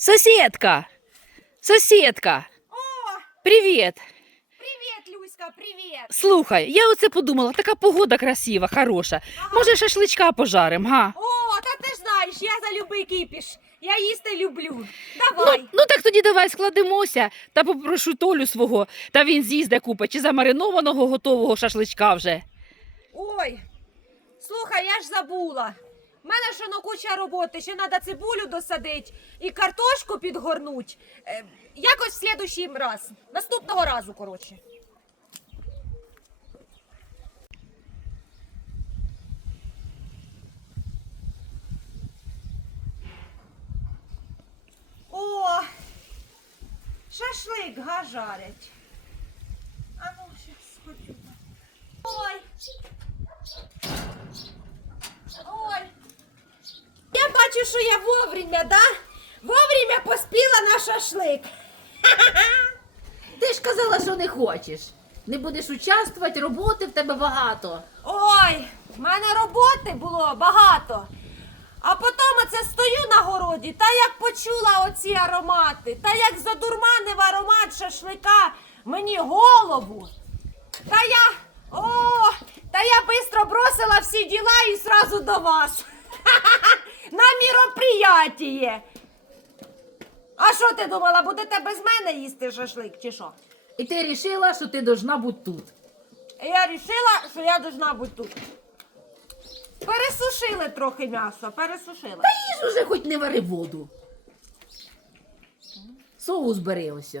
Сусідка! Сусідка! О, Привіт! привіт, Люська, привіт. Слухай, я оце подумала, така погода красива, хороша. Може, шашличка пожарим, га? О, та ти ж знаєш, я за любий кипіш. Я їсти люблю. Ну, Давай. ну так тоді давай складемося та попрошу Толю свого, та він з'їзде купить чи замаринованого готового шашличка вже. Ой, слухай, я ж забула. У мене ще ну куча роботи, ще треба цибулю досадити і картошку підгорнуть. Е, якось в слідущий раз. Наступного разу, коротше. О, шашлик га жарять. А ну, хочу. Ой. Ой. Я бачу, що я вовремя, да? Вовремя поспіла на шашлик. Ти ж казала, що не хочеш. Не будеш участвувати, роботи в тебе багато. Ой, в мене роботи було багато. А потім оце стою на городі, та як почула оці аромати, та як задурманив аромат шашлика мені голову. Та я. О, та я швидко бросила всі діла і сразу до вас. На мероприятіє. А що ти думала, будете без мене їсти шашлик чи що? І ти вирішила, що ти должна бути тут. Я вирішила, що я должна бути тут. Пересушили трохи м'ясо, пересушили. Та їж уже хоч не вари воду. Соус бери ось.